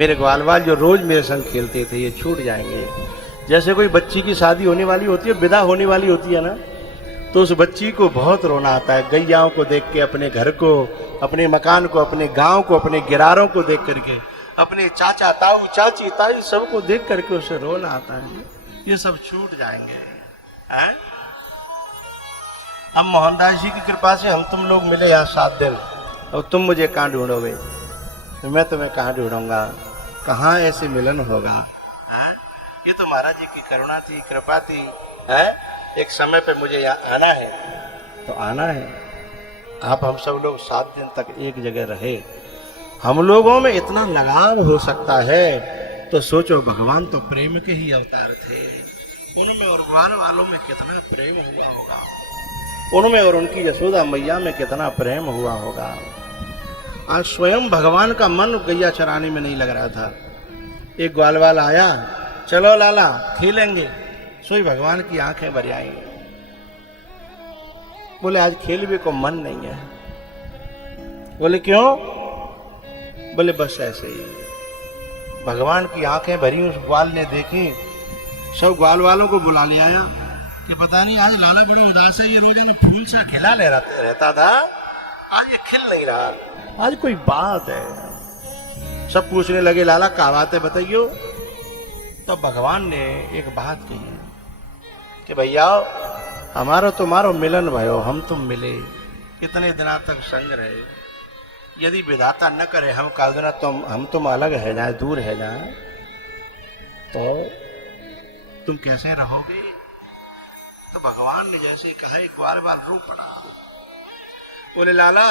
मेरे ग्वाल बाल जो रोज मेरे संग खेलते थे ये छूट जाएंगे। जैसे कोई बच्ची की शादी होने वाली होती है, विदा होने वाली होती है ना, तो उस बच्ची को बहुत रोना आता है। गैयाओं को देख के, अपने घर को, अपने मकान को, अपने गांव को, अपने गिरारों को देख करके, अपने चाचा ताऊ चाची ताई सबको देख करके उसे रोना आता है। ये सब छूट जाएंगे हैं? हम मोहनदास जी की कृपा से हम तुम लोग मिले यहाँ 7 दिन, और तुम मुझे कहाँ ढूंढोगे? मैं तुम्हें कहाँ ढूंढूंगा? कहाँ ऐसे मिलन होगा? है? ये तो महाराज जी की करुणा थी, कृपा थी। है? एक समय पे मुझे यहाँ आना है तो आना है। आप हम सब लोग 7 दिन तक एक जगह रहे, हम लोगों में इतना लगाव हो सकता है तो सोचो, भगवान तो प्रेम के ही अवतार थे। उनमें और ग्वाल वालों में कितना प्रेम हुआ होगा, उनमें और उनकी यशोदा मैया में कितना प्रेम हुआ होगा। आज स्वयं भगवान का मन गैया चराने में नहीं लग रहा था। एक ग्वाल वाला आया, चलो लाला खेलेंगे। सोई भगवान की आंखें भर आई, बोले आज खेलने को मन नहीं है। बोले क्यों? बोले बस ऐसे ही। भगवान की आंखें भरी उस ग्वाल ने देखी, सब ग्वाल वालों को बुला ले आया कि पता नहीं आज लाला बड़ा उदास है, ये रोजाना फूल सा खिला ले रहता था, आज ये खिल नहीं रहा, आज कोई बात है। सब पूछने लगे लाला क्या बात है बताइयो। तो भगवान ने एक बात कही कि भैया हमारो तुम्हारो मिलन भयो, हम तुम मिले, कितने दिना तक संग रहे, यदि विधाता न करे हम काल दिन हम तुम अलग है जाए, दूर है जाए, तो तुम कैसे रहोगे? तो भगवान ने जैसे कहा, एक बार रो पड़ा। बोले लाला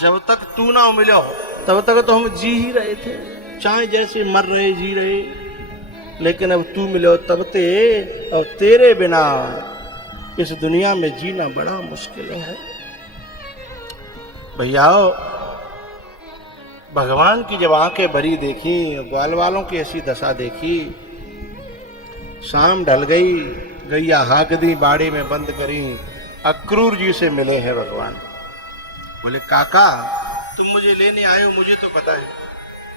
जब तक तू ना मिलो तब तक तो हम जी ही रहे थे, चाहे जैसे मर रहे जी रहे, लेकिन अब तू मिलो तब ते, और तेरे बिना इस दुनिया में जीना बड़ा मुश्किल है। भैया भगवान की जब आंखें भरी देखी, ग्वाल वालों की ऐसी दशा देखी, शाम ढल गई, गैया हाँक दी, बाड़े में बंद करी, अक्रूर जी से मिले हैं भगवान। बोले काका तुम मुझे लेने आए हो मुझे तो पता है,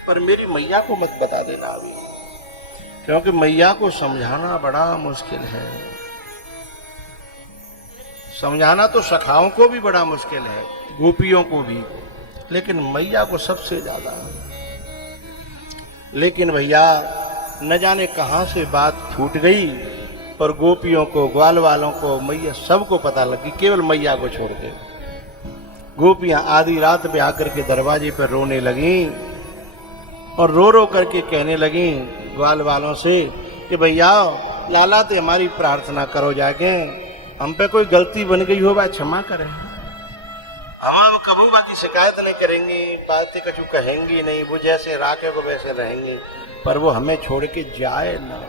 पर मेरी मैया को मत बता देना अभी, क्योंकि मैया को समझाना बड़ा मुश्किल है। समझाना तो सखाओं को भी बड़ा मुश्किल है, गोपियों को भी, लेकिन मैया को सबसे ज्यादा। लेकिन भैया न जाने कहां से बात फूट गई, और गोपियों को, ग्वाल वालों को, मैया सबको पता लगी, केवल मैया को छोड़ के। गोपियां आधी रात पे आकर के दरवाजे पर रोने लगी, और रो रो करके कहने लगी ग्वाल वालों से कि भैया लाला ते हमारी प्रार्थना करो जाके, हम पे कोई गलती बन गई हो भाई क्षमा करें, हम अब कभी बाकी शिकायत नहीं करेंगे, बातें कछु कहेंगी नहीं, वो जैसे राखे को वैसे रहेंगे, पर वो हमें छोड़ के जाए ना।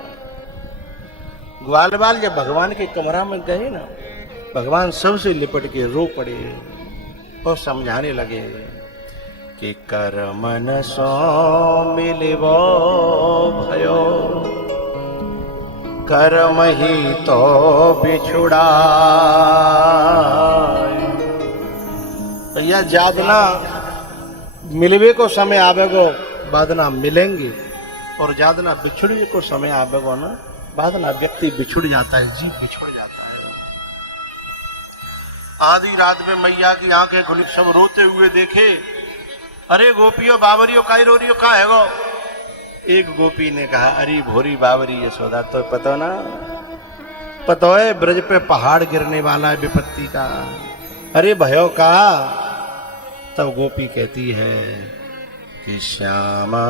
ग्वाल बाल जब भगवान के कमरा में गए ना, भगवान सबसे लिपट के रो पड़े और समझाने लगे कि कर मन सो मिलवो भयो, कर्म ही तो बिछुड़ा। भैया जादना मिलवे को समय आवेगो बादना मिलेंगे, और जादना बिछुड़ने को समय आवेगो ना बादना व्यक्ति बिछुड़ जाता है, जीव बिछुड़ जाता है। आधी रात में मैया की आंखें खुली, सब रोते हुए देखे, अरे गोपियों बाबरियों काई रो रही हो, कहाँ है वो? एक गोपी ने कहा, अरे भोरी बाबरी यशोदा तो पता ना, पता है ब्रज पे पहाड़ गिरने वाला है विपत्ति का, अरे भयो का। तब गोपी कहती है कि श्यामा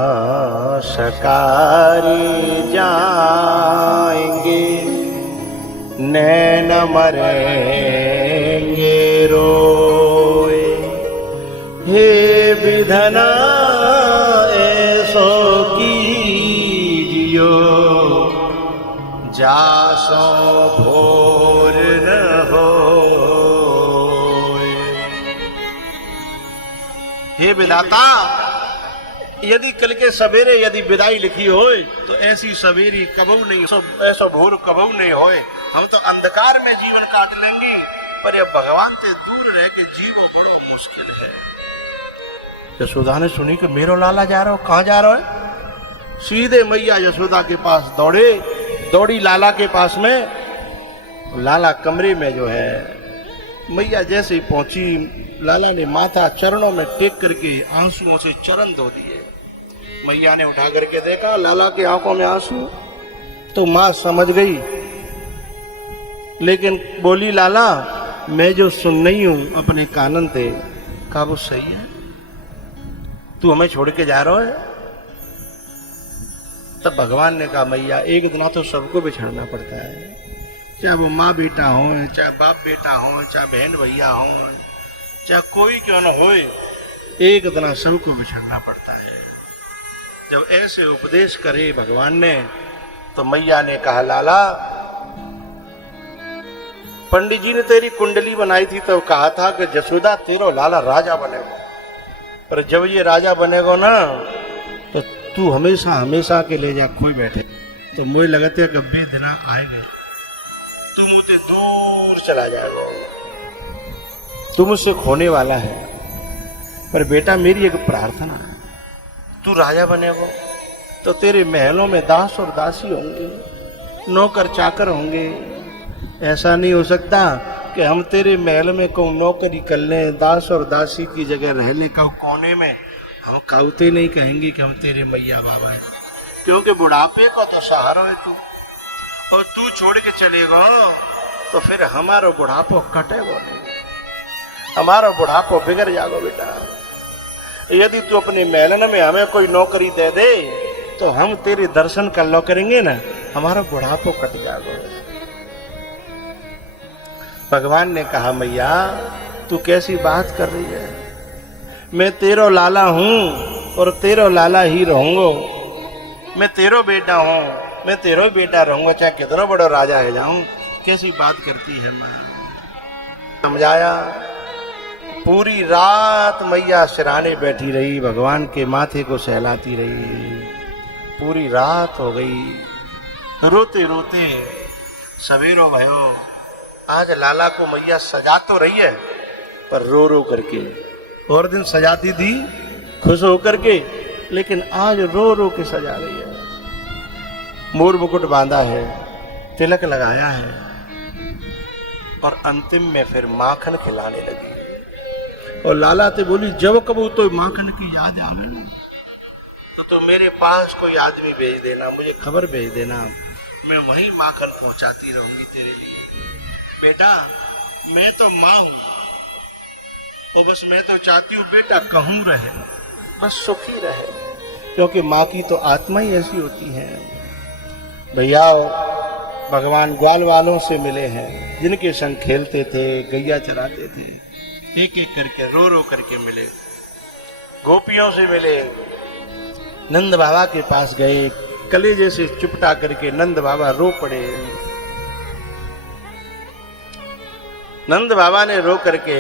सकारी जाएंगे, नैन मरेंगे रोए, हे विधना ऐसो कीजियो, जासो भोर न होए। हे विधाता, यदि कल के सवेरे यदि विदाई लिखी होए तो ऐसी सवेरी कबू नहीं, ऐसा भोर कबू नहीं होए, हम तो अंधकार में जीवन काट लेंगे, पर यह भगवान से दूर रह के जीवो बड़ो मुश्किल है। यशोदा ने सुनी कि मेरो लाला जा रहा हो, कहाँ जा रहा है? सीधे मैया यशोदा के पास दौड़े, दौड़ी लाला के पास में। लाला कमरे में जो है, मैया जैसे ही पहुंची, लाला ने माथा चरणों में टेक करके आंसुओं से चरण धो दिए। मैया ने उठा करके देखा, लाला की आंखों में आंसू, तो मां समझ गई, लेकिन बोली, लाला मैं जो सुन रही हूं अपने कानन से, कहा वो सही है? तू हमें छोड़ के जा रहा है? तब भगवान ने कहा, मैया एक दिन तो सबको बिछड़ना पड़ता है, चाहे वो माँ बेटा हो, चाहे बाप बेटा हो, चाहे बहन भैया हो, चाहे कोई क्यों न हो, एक दिन सबको बिछड़ना पड़ता है। जब ऐसे उपदेश करे भगवान ने, तो मैया ने कहा, लाला पंडित जी ने तेरी कुंडली बनाई थी तो कहा था कि जसोदा तेरा लाला राजा बनेगा, पर जब ये राजा बनेगा ना तो तू हमेशा हमेशा के ले जा खोई बैठे। तो मुझे लगते कभी दिन आएंगे तू मुझसे दूर चला जाएगा, तू मुझसे खोने वाला है। पर बेटा मेरी एक प्रार्थना है, तू राजा बनेगा तो तेरे महलों में दास और दासी होंगे, नौकर चाकर होंगे। ऐसा नहीं हो सकता कि हम तेरे महल में को नौकरी कर लें, दास और दासी की जगह रह लें का कोने में। हम काउते नहीं कहेंगे कि हम तेरे मैया बाबा हैं, क्योंकि बुढ़ापे का तो सहारा है तू, और तू छोड़ के चलेगा तो फिर हमारा बुढ़ापो कटेगा नहीं, हमारा बुढ़ापो बिगड़ जाएगा बेटा। यदि तू अपने महलन में हमें कोई नौकरी दे दे तो हम तेरे दर्शन कर लो करेंगे ना, हमारा बुढ़ापो कट जाएगा। भगवान ने कहा, मैया तू कैसी बात कर रही है? मैं तेरो लाला हूं और तेरो लाला ही रहूंगा। मैं तेरो बेटा हूं, मैं तेरो बेटा रहूंगा, चाहे कितना बड़ा राजा है जाऊं। कैसी बात करती है मां? समझाया। पूरी रात मैया सिराने बैठी रही, भगवान के माथे को सहलाती रही। पूरी रात हो गई, रोते रोते सवेरो भयो। आज लाला को मैया सजा तो रही है, पर रो रो करके। और दिन सजाती थी खुश होकर के, लेकिन आज रो रो के सजा रही है। मोर मुकुट बांधा है, तिलक लगाया है, और अंतिम में फिर माखन खिलाने लगी। और लाला ते बोली, जब कबू तो माखन की याद आवे ना तो मेरे पास कोई आदमी भेज देना, मुझे खबर भेज देना, मैं वहीं माखन पहुंचाती रहूंगी तेरे लिए। बेटा मैं तो मां हूं, और बस मैं तो चाहती हूं बेटा कहूं रहे, बस सुखी रहे, क्योंकि मां की तो आत्मा ही ऐसी होती है। भैया भगवान ग्वाल वालों से मिले हैं, जिनके संग खेलते थे, गैया चराते थे, एक एक करके रो रो करके मिले। गोपियों से मिले, नंद बाबा के पास गए, कलेजे से चुपटा करके नंद बाबा रो पड़े। नंद बाबा ने रो करके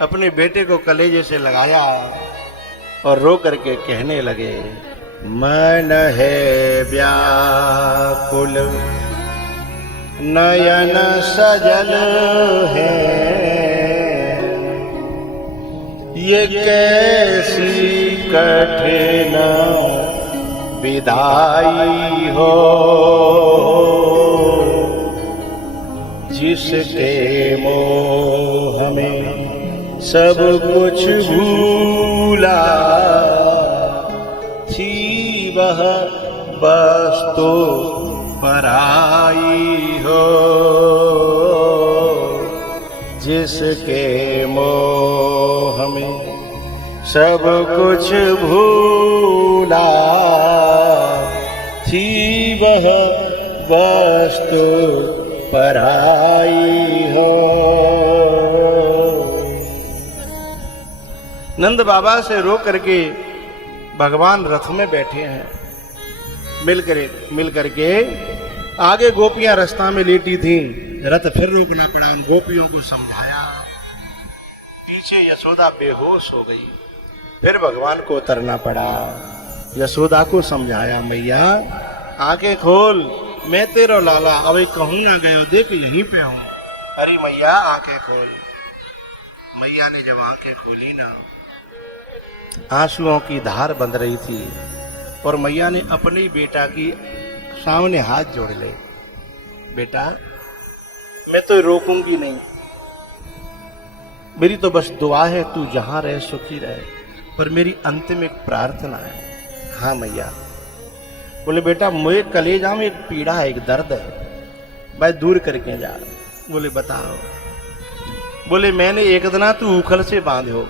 अपने बेटे को कलेजे से लगाया और रो करके कहने लगे, मन है व्याकुल नयन सजल है, ये कैसी कठिन विदाई हो, जिसके मोह में सब कुछ भूला, थी वह वस्तु पराई हो, जिसके मोह में सब कुछ भूला, थी वह वस्तु पराई हो। नंद बाबा से रो करके भगवान रथ में बैठे हैं, मिल करके आगे गोपियां रास्ता में लेटी थी, रथ फिर रोकना पड़ा, उन गोपियों को समझाया। पीछे यशोदा बेहोश हो गई, फिर भगवान को उतरना पड़ा। यशोदा को समझाया, मैया आंखें खोल, मैं तेरा लाला, अभी कहूं ना गयो, देख यहीं पे हूं। अरे मैया आंखें खोल। मैया ने जब आंखें खोली ना, आंसुओं की धार बंध रही थी, और मैया ने अपने ही बेटा की सामने हाथ जोड़ ले, बेटा मैं तो रोकूंगी नहीं, मेरी तो बस दुआ है तू जहां रहे सुखी रहे, पर मेरी अंतिम एक प्रार्थना है। हाँ मैया। बोले बेटा मेरे कलेजा में एक पीड़ा है, एक दर्द है, मैं दूर करके जा रहा हूं। बोले बताओ। बोले मैंने एक दिन तू उखल से बांधे हो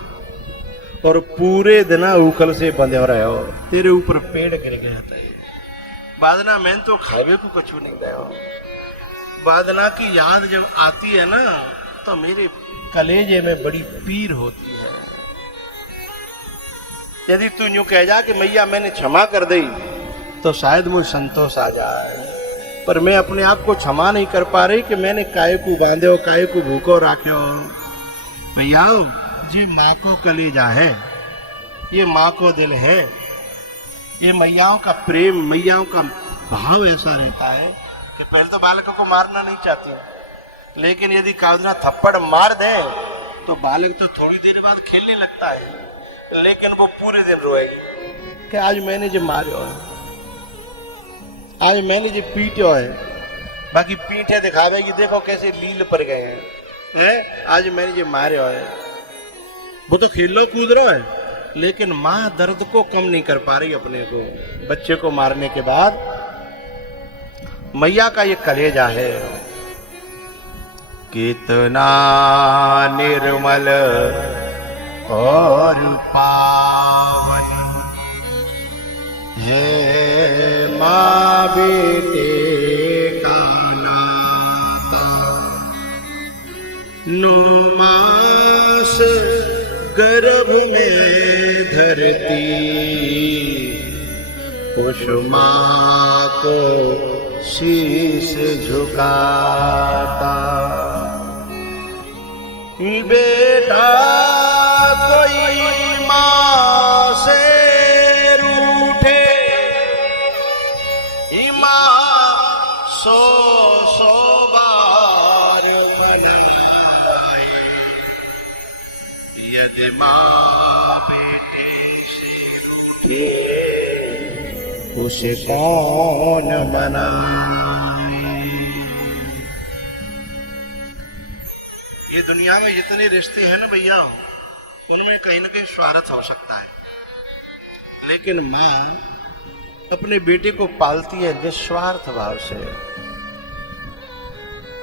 और पूरे दिन उखल से बंधे रहे हो, तेरे ऊपर पेड़ गिर गया था, बादना मैंने तो खावे को कछु नहीं गया। बादना की याद जब आती है ना तो मेरे कलेजे में बड़ी पीर होती है। यदि तू यूं कह जा कि मैया मैंने क्षमा कर दी तो शायद मुझे संतोष आ जाए, पर मैं अपने आप को क्षमा नहीं कर पा रही कि मैंने काय को बांधे हो, काय को भूखो राखे हो। भैया जी माँ को कलेजा है, ये माँ को दिल है, ये मैयाओं का प्रेम, मैयाओं का भाव ऐसा रहता है कि पहले तो बालकों को मारना नहीं चाहती, लेकिन यदि कावदना थप्पड़ मार दे तो बालक तो थोड़ी देर बाद खेलने लगता है, लेकिन वो पूरे दिन रोएगी कि आज मैंने जो मारो है, आज मैंने जो पीटो है। बाकी पीठे दिखावेगी देखो कैसे लील पर गए हैं, आज मैंने जो मारे है। वो तो खेलो कूद रहा है, लेकिन माँ दर्द को कम नहीं कर पा रही अपने को। बच्चे को मारने के बाद मैया का ये कलेजा है, कितना निर्मल और पावन है माँ बेटे का नाता, 9 मास गर्भ में धरती उस माँ को शीश झुकाता। बेटा कोई माँ से रूठे, माँ 100 बार मनाए, यदि माँ बेटे से रूठे उसे कौन मनाए। ये दुनिया में जितने रिश्ते हैं ना भैया, उनमें कहीं ना कहीं स्वार्थ हो सकता है, लेकिन माँ अपने बेटे को पालती है निस्वार्थ भाव से।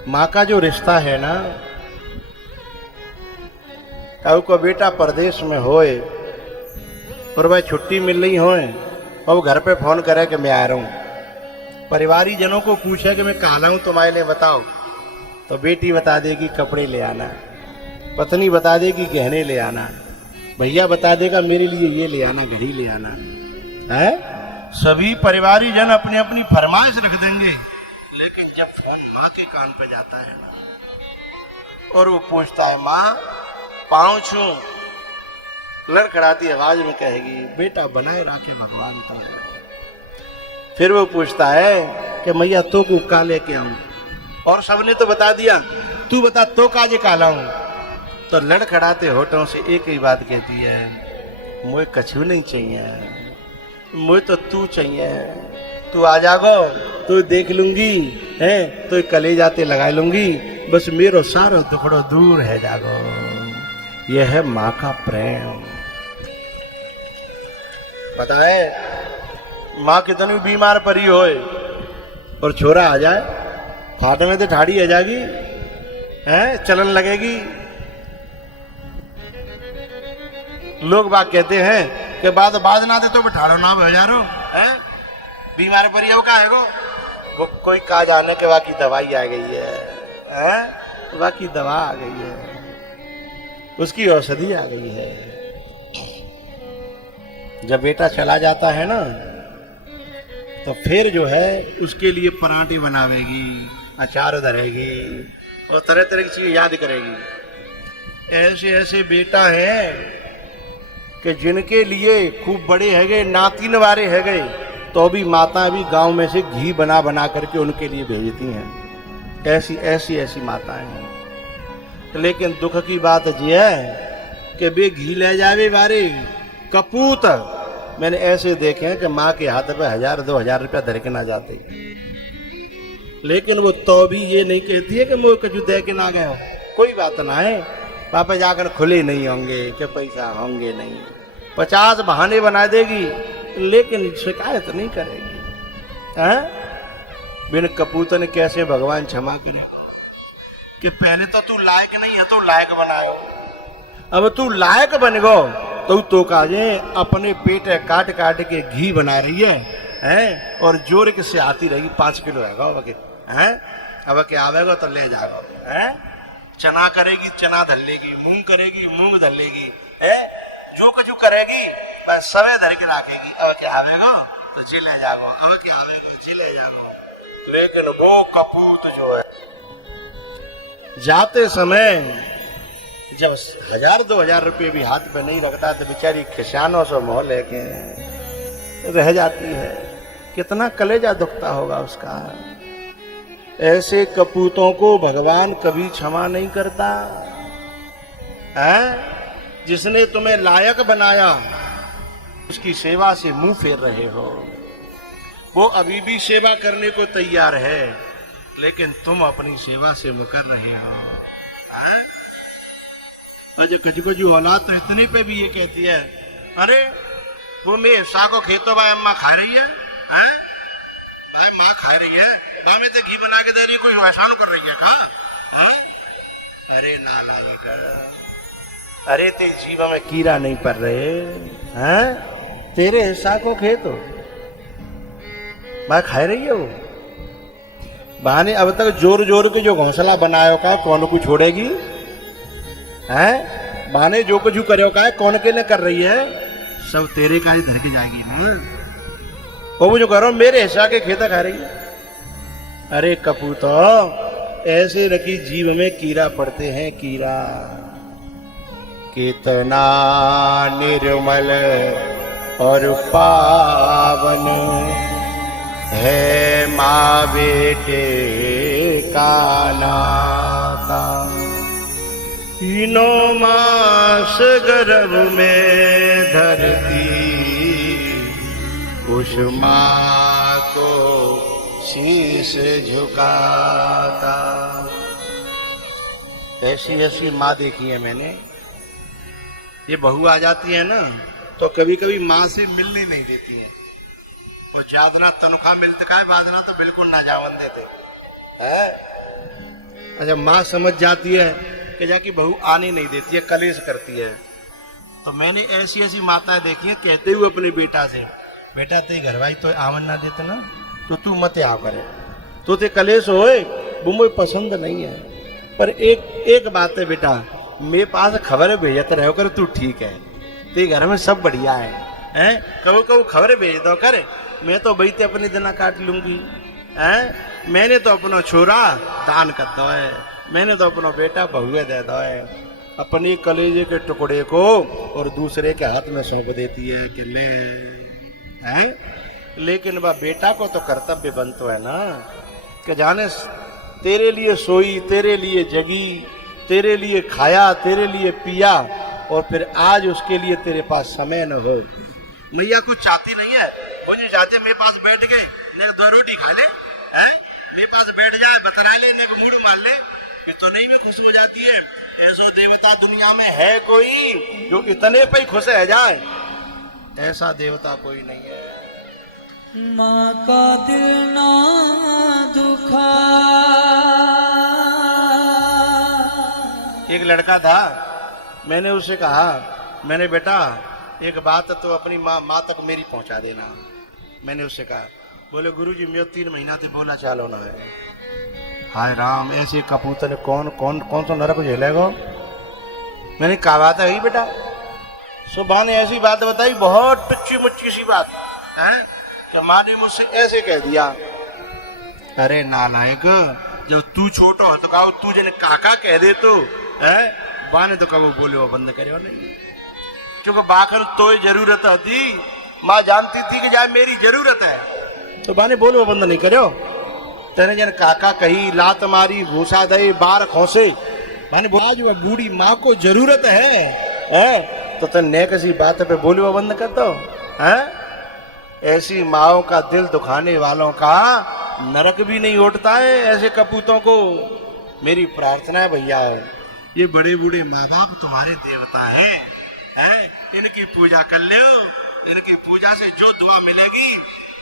माँ का जो रिश्ता है ना, कभी को बेटा परदेश में होए और वह छुट्टी मिल रही होए और वो घर पे फोन करे कि मैं आ रहा हूँ, परिवारी जनों को पूछे कि मैं कहाँ हूँ तुम्हारे लिए बताओ, तो बेटी बता देगी कपड़े ले आना, पत्नी बता देगी गहने ले आना, भैया बता देगा मेरे लिए ये ले आना, घड़ी ले आना है। सभी परिवारी जन अपनी अपनी फरमाइश रख देंगे, लेकिन जब फोन माँ के कान पे जाता है ना और वो पूछता है माँ पाँव छू, लड़खड़ाती आवाज में कहेगी बेटा बनाए रखे भगवान तो। फिर वो पूछता है कि मैया तो को का लेके आऊं, और सबने तो बता दिया, तू बता तो काजे काला हूं। तो लड़खड़ाते होठों से एक ही बात कहती है, मुझे कछु नहीं चाहिए, मुझे तो तू चाहिए, तू आ जागो तो देख लूंगी है, तो कलेजाते लगा लूंगी, बस मेरो सारो दुखड़ो दूर है जागो। यह है माँ का प्रेम। पता है माँ कितनी बीमार पड़ी होए और छोरा आ जाए, खाट में तो ठाड़ी आ जाएगी है, चलन लगेगी। लोग बात कहते हैं कि बाद ना दे तो बिठाड़ो ना बाजारो है, बीमार पड़ी हो का है वो कोई का जाने के बाकी दवाई आ गई है, बाकी दवा आ गई है, उसकी औषधि आ गई है। जब बेटा चला जाता है ना तो फिर जो है उसके लिए पराठे बनावेगी, अचार धरेगी और तरह तरह की चीजें याद करेगी। ऐसे ऐसे बेटा है कि जिनके लिए खूब बड़े है गए, नातिन वारे है गए, तो भी माता भी गांव में से घी बना बना करके उनके लिए भेजती हैं। ऐसी ऐसी ऐसी माताएं हैं। लेकिन दुख की बात यह है कि वे घी ले जावे वारे कपूत मैंने ऐसे देखे हैं कि माँ के हाथ पे 1000-2000 रुपया धर के ना जाते, लेकिन वो तो भी ये नहीं कहती है कि मुझे कछु दे के ना गए हो। कोई बात ना है, पापा जाकर खुले नहीं होंगे कि पैसा होंगे नहीं, 50 बहाने बना देगी लेकिन शिकायत नहीं करेगी। हैं? बिन कपूत ने कैसे भगवान क्षमा करे कि पहले तो तू लायक नहीं है तो लायक बनाओ, अब तू लायक बन गो तो काजे अपने पेट काट काट के घी बना रही है और जोर के से आती रहेगी 5 किलो है अब के आवेगा तो ले जाओ हैं। चना करेगी चना धर लेगी, मूंग करेगी मूंग धर लेगी, जो कुछ करेगी बस सवे धर के रखेगी। अब के आवेगा तो जी ले जाओ, अब के आवेगा जी ले जाओ। लेकिन वो कपूत जो है जाते समय जब 1000-2000 रुपये भी हाथ पे नहीं रखता तो बेचारी खिसानों से मोह लेके रह जाती है। कितना कलेजा दुखता होगा उसका। ऐसे कपूतों को भगवान कभी क्षमा नहीं करता है। जिसने तुम्हें लायक बनाया उसकी सेवा से मुंह फेर रहे हो, वो अभी भी सेवा करने को तैयार है लेकिन तुम अपनी सेवा से मुकर रहे हो। आज कजू औलाद तो इतने पे भी ये कहती है, अरे वो मेरे हिस्सा को खेतो भाई अम्मा खा रही है, भाई माँ खा रही है, भाई में तो घी बना के दे रही है, कोई एहसान कर रही है खा। अरे ना कर, अरे ते जीव में कीड़ा नहीं पड़ रहे हैं, तेरे हिस्सा को खेतो भाई खा रही है वो। बहाने अब तक जोर जोर के जो घोंसला बनायो का कौन को छोड़ेगी है, बहाने जो कुछ करो का है कौन के लिए कर रही है, सब तेरे का ही धर के जाएगी ना। वो जो करो मेरे हिस्सा के खेता खा रही है। अरे कपूतो ऐसे रखी जीव में कीड़ा पड़ते हैं, कीड़ा। कितना निर्मल और पावन है माँ बेटे का नाता, तीनों मास गर्भ में धरती उस माँ को शीश झुकाता। ऐसी ऐसी माँ देखी है मैंने। ये बहू आ जाती है ना तो कभी कभी माँ से मिलने नहीं देती है, और ज्यादा तनख्वाह मिलता है बादना तो बिल्कुल ना जावन देते है। अच्छा माँ समझ जाती है कि जाके बहू आने नहीं देती है, कलेश करती है। तो मैंने ऐसी ऐसी माताएं देखी है कहते हुए अपने बेटा से, बेटा ते घर भाई तो आवन ना देते ना तो तू मत आ करे, तो ते कलेश होए वो मुझे पसंद नहीं है। पर एक बात है बेटा, मेरे पास खबर भेजते रहो कर, तू ठीक है, ते घर में सब बढ़िया है कबो कबो खबर भेज दो कर, मैं तो भाई ते अपनी दिना काट लूंगी हैं। मैंने तो अपना छोरा दान कर दो है, मैंने तो अपना बेटा बहुए दे दो है। अपनी कलेजे के टुकड़े को और दूसरे के हाथ में सौंप देती है कि ले हैं। लेकिन वह बेटा को तो कर्तव्य बनता है ना कि जाने तेरे लिए सोई, तेरे लिए जगी, तेरे लिए खाया, तेरे लिए पिया, और फिर आज उसके लिए तेरे पास समय न हो। मैया कुछ चाहती नहीं है, वो नहीं चाहते मेरे पास बैठ के ने 2 रोटी खा ले हैं, मेरे पास बैठ जाए बतरा ले, ने मूड मार ले, फिर तो नहीं भी खुश हो जाती है। ऐसा देवता दुनिया में है कोई जो इतने पे ही खुश रह जाए? ऐसा देवता कोई नहीं है। माँ का दिल ना दुखा। एक लड़का था, मैंने उससे कहा, मैंने बेटा एक बात तो अपनी माँ तक मेरी पहुंचा देना। मैंने उससे कहा, बोले गुरुजी मैं 3 महीना से बोला चालो ना है। हाय राम, ऐसे कपूतर कौन कौन कौन सा नरक झेलेगा। मैंने कहा बात है बेटा, सुबह ने ऐसी बात बताई, बहुत टच्ची मुच्ची सी बात है कि माँ ने मुझसे ऐसे कह दिया। अरे नालायक, जब तू छोटो हो तो कहो तू जने काका कह दे तो है, बाने तो कहो बोले वो बंद करे नहीं, क्योंकि बाखर तो जरूरत होती, माँ जानती थी कि जाए मेरी जरूरत है तो बाने बोले वो बंद नहीं करो। तेने जन काका कही, लात मारी, भूसा दे, बार खोसे, माने बोला जो बूढ़ी माँ को जरूरत है तो तेने किसी बात पे बोले वो बंद कर दो। हैं? ऐसी माओ का दिल दुखाने वालों का नरक भी नहीं उठता है ऐसे कपूतों को। मेरी प्रार्थना है भैया, ये बड़े बूढ़े माँ बाप तुम्हारे देवता हैं? इनकी पूजा कर लो। इनकी पूजा से जो दुआ मिलेगी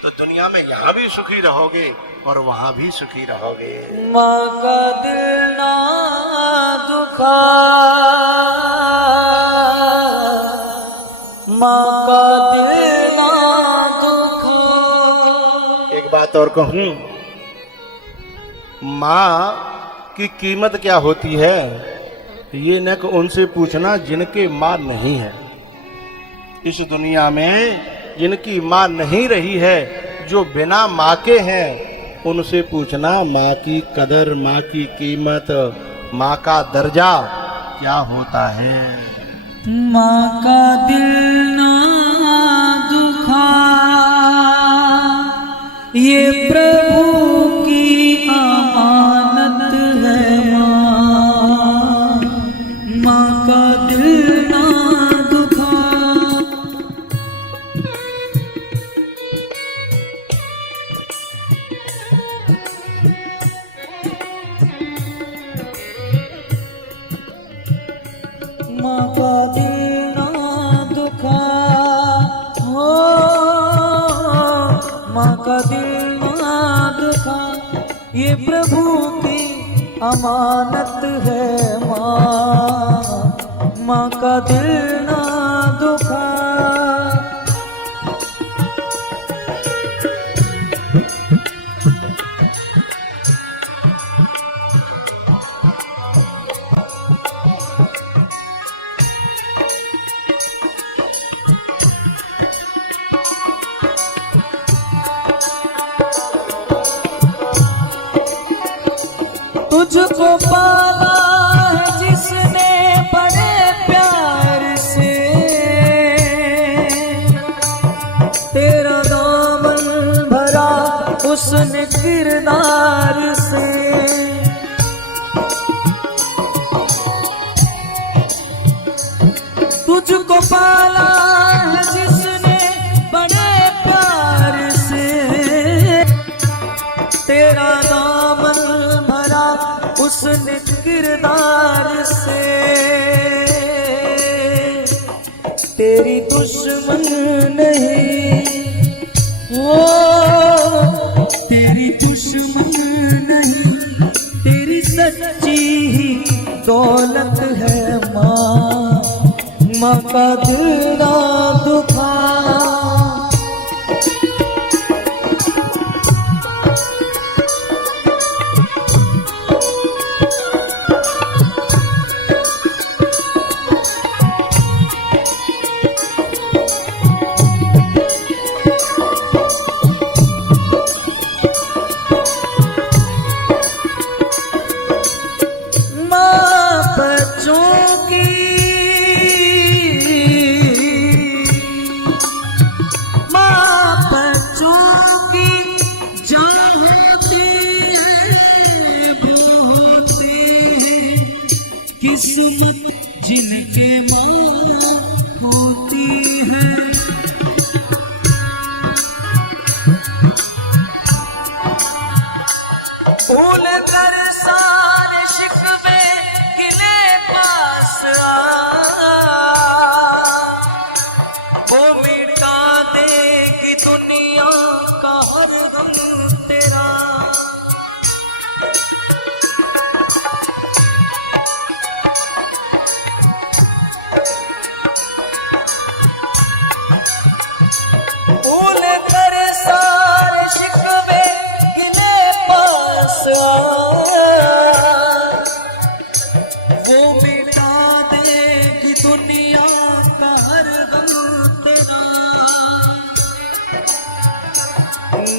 तो दुनिया में यहाँ भी सुखी रहोगे और वहां भी सुखी रहोगे। माँ का दिल ना दुखा, माँ का दिल ना दुखा। एक बात और कहूं, माँ की कीमत क्या होती है ये न कि उनसे पूछना जिनके माँ नहीं है। इस दुनिया में जिनकी माँ नहीं रही है, जो बिना माँ के हैं, उनसे पूछना माँ की कदर, माँ की कीमत, माँ का दर्जा क्या होता है। माँ का दिल ना दुखा, ये प्रभु की अमानत है। माँ का दिल ना दुखा। माँ का दिल ना दुखा हो, माँ का दिल ना दुखा, ये प्रभु की अमानत है। माँ का दिल ना दुखा। तुझको पाला है जिसने बड़े प्यार से, तेरा दामन भरा उसने किरदार से। तुझको पाला है जिसने बड़े प्यार से, तेरा दामन भरा उसने किरदार से। तेरी दुश्मन नहीं हो, तेरी दुश्मन नहीं, तेरी सच्ची ही दौलत है। माँ का दिल ना दुखा। किस्मत जिनके माँ होती है, भूल कर सारे शिकवे गिले पास आ, वो मिटा देगी दुनिया का हर गम तेरा। भूल कर सारे शिकवे गिले पास आ, वो मिटा देगी दुनिया का हर गम तेरा।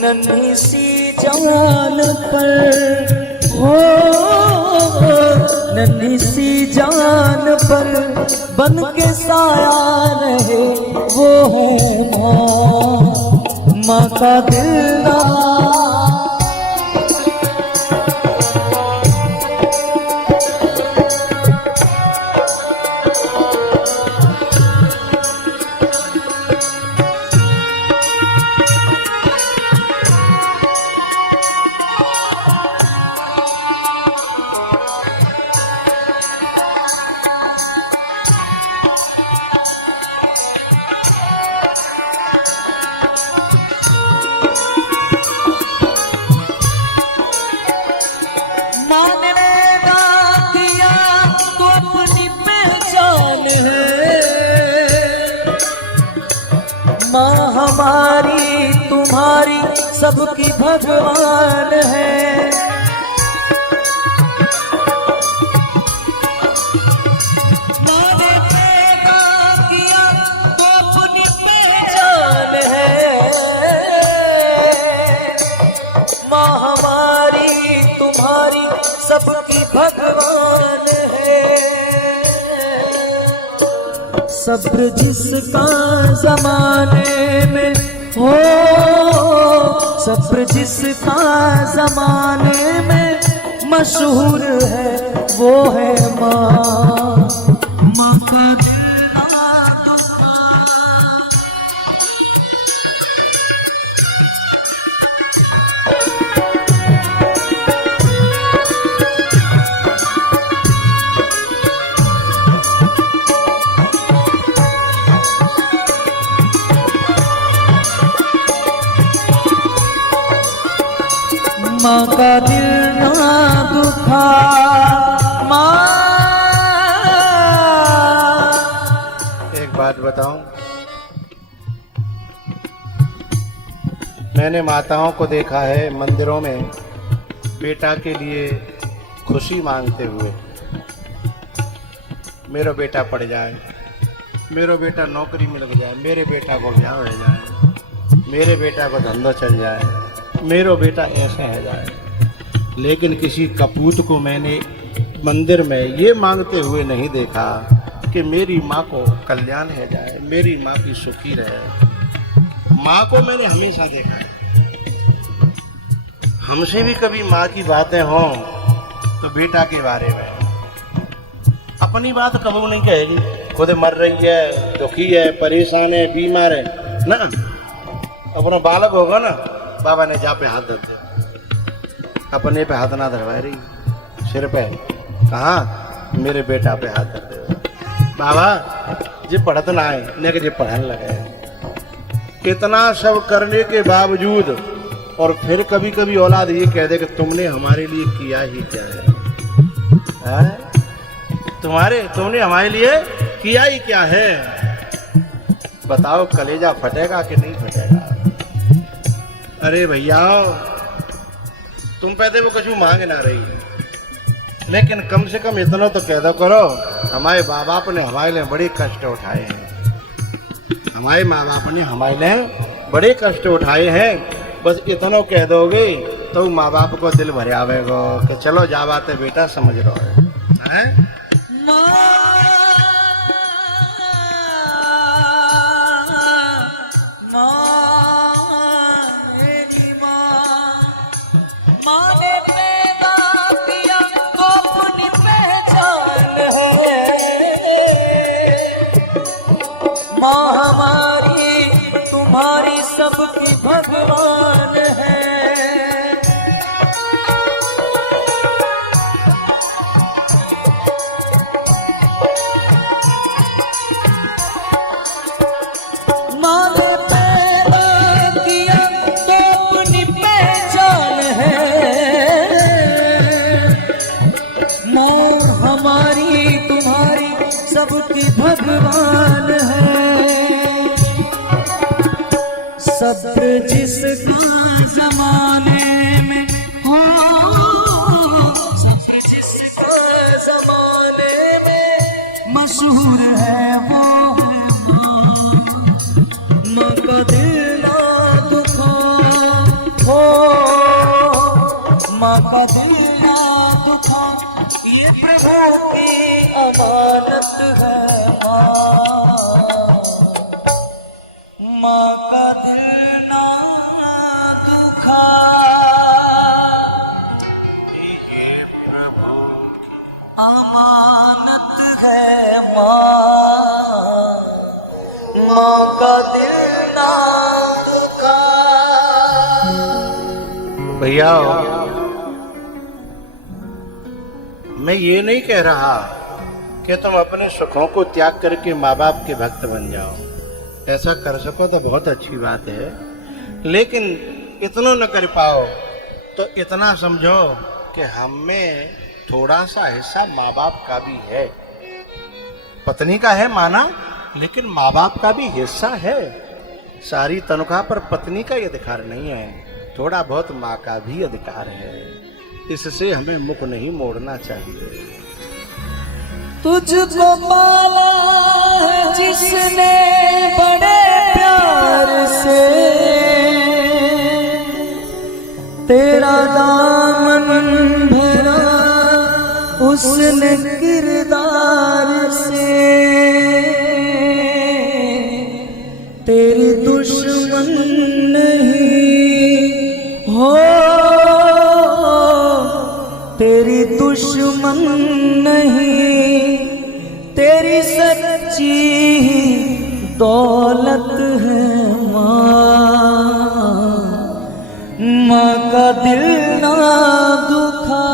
नन्ही सी जान पर हो, नन्ही सी जान पर बन के साया रहे वो है माँ का दिल ना। माँ हमारी तुम्हारी सबकी भगवान है। माँ ने पैदा किया तो अपनी पहचान है। माँ हमारी तुम्हारी सबकी भगवान है। सब्र जिसका जमाने में हो, सब्र जिसका जमाने में मशहूर है, वो है माँ। माँ का दिल ना दुखा। माँ का दिल ना दुखा। माँ एक बात बताऊं, मैंने माताओं को देखा है मंदिरों में बेटा के लिए खुशी मांगते हुए, मेरा बेटा पढ़ जाए, मेरा बेटा नौकरी मिल जाए, मेरे बेटा को ब्याह हो जाए, मेरे बेटा को धंधा चल जाए, मेरा बेटा ऐसा है जाए। लेकिन किसी कपूत को मैंने मंदिर में ये मांगते हुए नहीं देखा कि मेरी माँ को कल्याण है जाए, मेरी माँ की सुखी रहे। माँ को मैंने हमेशा देखा है। हमसे भी कभी माँ की बातें हों तो बेटा के बारे में अपनी बात कबू नहीं कहेगी। खुद मर रही है, दुखी है, परेशान है, बीमार है ना, अपना बालक होगा ना, बाबा ने जा पे हाथ धर दे, अपने पे हाथ ना धरवा रही, सिर पे कहाँ, मेरे बेटा पे हाथ धर दे। बाबा जी पढ़त ना है, लेकिन ये पढ़ने लगे। इतना सब करने के बावजूद और फिर कभी कभी औलाद ये कह दे कि तुमने हमारे लिए किया ही क्या है? तुमने हमारे लिए किया ही क्या है? बताओ, कलेजा फटेगा कि नहीं फटेगा? अरे भैया, तुम पैदे वो कुछ मांग ना रही, लेकिन कम से कम इतना तो कह दो करो, हमारे माँ बाप ने हमारे लिए बड़े कष्ट उठाए हैं, हमारे माँ बाप ने हमारे लिए बड़े कष्ट उठाए हैं। बस इतना कह दोगे तो माँ बाप को दिल भर आवेगा कि चलो जा बात है बेटा, समझ रहे हैं? माँ हमारी तुम्हारी सबकी भगवान है। माँ ने पैदा किया तो अपनी पहचान है। माँ हमारी तुम्हारी सबकी भगवान है। सब्र जिसका जमाने में हो, सब्र जिसका जमाने में मशहूर है, वो माँ का दिल ना दुखा हो। माँ का दिल ना दुखा, ये प्रभु की अमानत है। माँ का दिल ना दुखा, ये प्रभु अमानत है। माँ का दिल ना दुखा। भैया, मैं ये नहीं कह रहा कि तुम अपने सुखों को त्याग करके माँ बाप के भक्त बन जाओ। ऐसा कर सको तो बहुत अच्छी बात है, लेकिन इतना न कर पाओ तो इतना समझो कि हमें थोड़ा सा हिस्सा माँ बाप का भी है। पत्नी का है माना, लेकिन माँ बाप का भी हिस्सा है। सारी तनख्वाह पर पत्नी का ही अधिकार नहीं है, थोड़ा बहुत माँ का भी अधिकार है। इससे हमें मुख नहीं मोड़ना चाहिए। तुझको पाला है जिसने बड़े प्यार से, तेरा दामन भरा उसने किरदार से, तेरी दुश्मन नहीं हो, तेरी दुश्मन नहीं, तेरी सच्ची दौलत है माँ का दिल ना दुखा।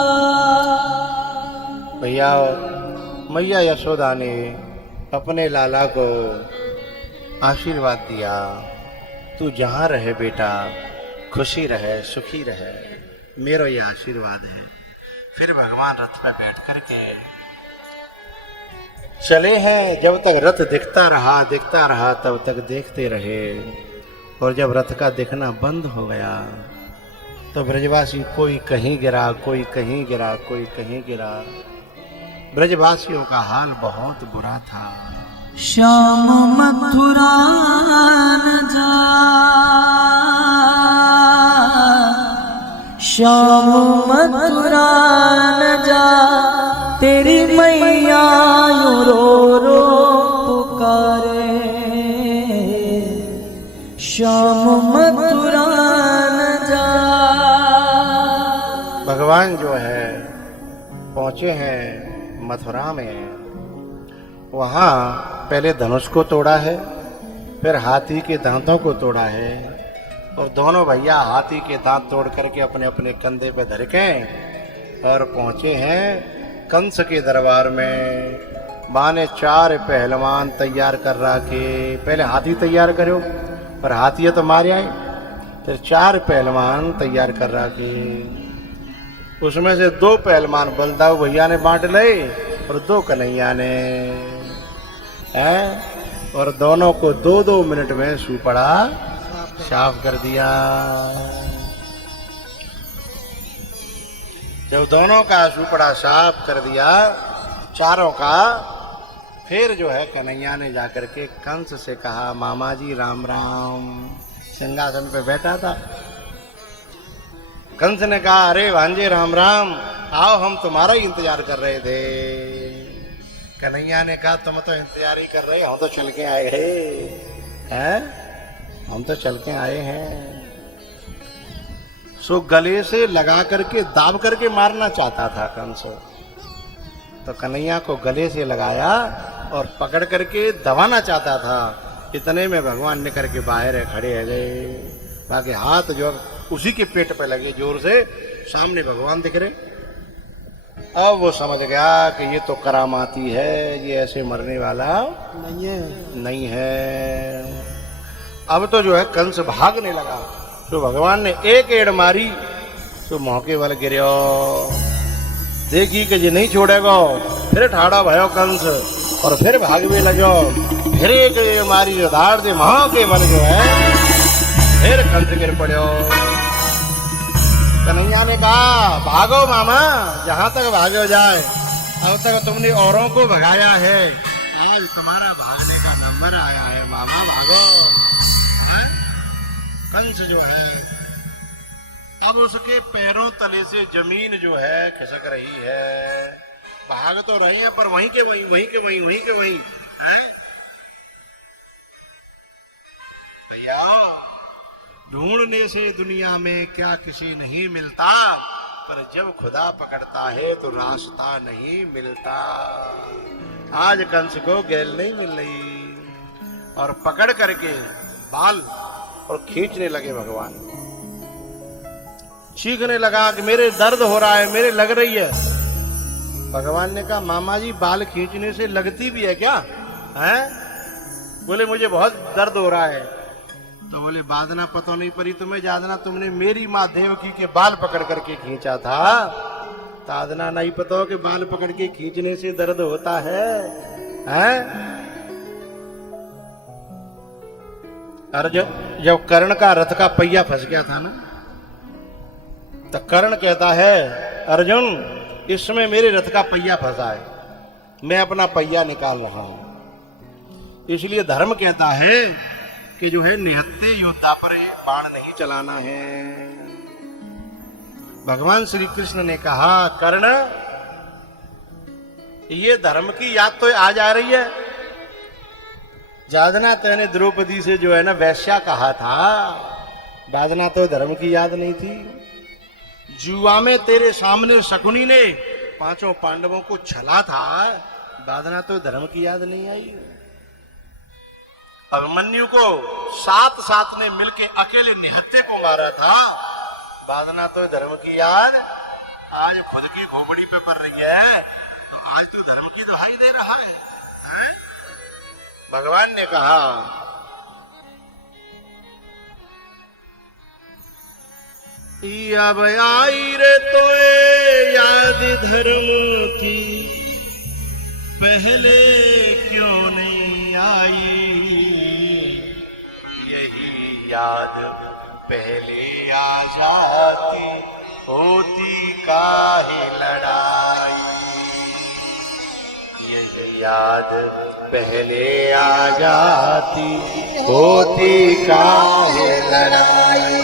भैया मैया यशोदा ने अपने लाला को आशीर्वाद दिया, तू जहाँ रहे बेटा खुशी रहे सुखी रहे, मेरा ये आशीर्वाद है। फिर भगवान रथ पे बैठ करके चले हैं। जब तक रथ दिखता रहा तब तक देखते रहे, और जब रथ का दिखना बंद हो गया तो ब्रजवासी कोई कहीं गिरा, कोई कहीं गिरा, कोई कहीं गिरा। ब्रजवासियों का हाल बहुत बुरा था। श्याम मथुरा न जा, श्याम मथुरा न जा, तेरी मैया यूं रो रो पुकारे, श्याम मथुरा न जा। भगवान जो है पहुंचे हैं मथुरा में। वहां पहले धनुष को तोड़ा है, फिर हाथी के दांतों को तोड़ा है, और दोनों भैया हाथी के दांत तोड़ करके अपने अपने कंधे पे धर के और पहुंचे हैं कंस के दरबार में। माँ ने 4 पहलवान तैयार कर रखे। पहले हाथी तैयार करो, पर हाथी तो मारे आए, फिर 4 पहलवान तैयार कर रखे। उसमें से 2 पहलवान बलदाऊ भैया ने बांट ले और 2 कन्हैया ने है, और दोनों को 2-2 मिनट में सुपड़ा साफ कर दिया। जब दोनों का सुपड़ा साफ कर दिया चारों का, फिर जो है कन्हैया ने जाकर के कंस से कहा, मामा जी राम राम। सिंहासन पे बैठा था। कंस ने कहा, अरे भांजे राम राम, आओ हम तुम्हारा ही इंतजार कर रहे थे। कन्हैया ने कहा, तुम तो इंतजार ही कर रहे, हम तो चल के आए हैं, हम तो चल के आए हैं। सो गले से लगा करके दाब करके मारना चाहता था कंस, तो कन्हैया को गले से लगाया और पकड़ करके दबाना चाहता था। इतने में भगवान निकल के बाहर खड़े हो गए, ताकि हाथ जो उसी के पेट पे लगे जोर से। सामने भगवान दिख रहे। अब वो समझ गया कि ये तो करामाती है, ये ऐसे मरने वाला नहीं है। अब तो जो है कंस भागने लगा, तो भगवान ने एक एड़ मारी तो मौके वाल गिरो। देखी कि ये नहीं छोड़ेगा, फिर ठाड़ा भयो कंस और फिर भागने लगो। फिर एक मारी जो धार दे मौके वाल जो है, फिर कंस गिर पड़ो। कन्हैया ने कहा, भागो मामा, जहां तक भागो जाए, अब तक तुमने औरों को भगाया है, आज तुम्हारा भागने का नंबर आया है मामा, भागो। है? कंस जो है अब उसके पैरों तले से जमीन जो है खिसक रही है। भाग तो रहे हैं पर वहीं के वहीं, वहीं के वहीं, वहीं के वहीं है। भैया ढूंढने से दुनिया में क्या किसी नहीं मिलता, पर जब खुदा पकड़ता है तो रास्ता नहीं मिलता। आज कंस को गैल नहीं मिल रही, और पकड़ करके बाल और खींचने लगे भगवान। चीखने लगा कि मेरे दर्द हो रहा है, मेरे लग रही है। भगवान ने कहा, मामा जी बाल खींचने से लगती भी है क्या? हैं? बोले मुझे बहुत दर्द हो रहा है। तो बोले बादना पता नहीं पड़ी तुम्हें, जादना तुमने मेरी माँ देवकी के बाल पकड़ करके खींचा था, तादना नहीं पता हो कि बाल पकड़ के खींचने से दर्द होता है। हैं? अर्जुन जब कर्ण का रथ का पहिया फंस गया था ना, तो कर्ण कहता है अर्जुन इसमें मेरे रथ का पहिया फंसा है, मैं अपना पहिया निकाल रहा हूं। इसलिए धर्म कहता है कि जो है निहत्थे योद्धा पर ये बाण नहीं चलाना है। भगवान श्री कृष्ण ने कहा कर्ण ये धर्म की याद तो आज आ रही है। जादना तेने द्रौपदी से जो है ना वैश्या कहा था, दादना तो धर्म की याद नहीं थी। जुआ में तेरे सामने शकुनी ने 5 पांडवों को छला था, दादना तो धर्म की याद नहीं आई। अभिमन्यु को 7 ने मिलके अकेले निहत्थे को मारा था, दादना तो धर्म की याद आज खुद की खोपड़ी पे पड़ रही है। तो आज तू धर्म की दुहाई दे रहा है? भगवान ने कहा अब आई रे तो याद धर्म की, पहले क्यों नहीं आई? यही याद पहले आ जाती, होती काहे लड़ाई? यही याद पहले आ जाती, होती काहे लड़ाई?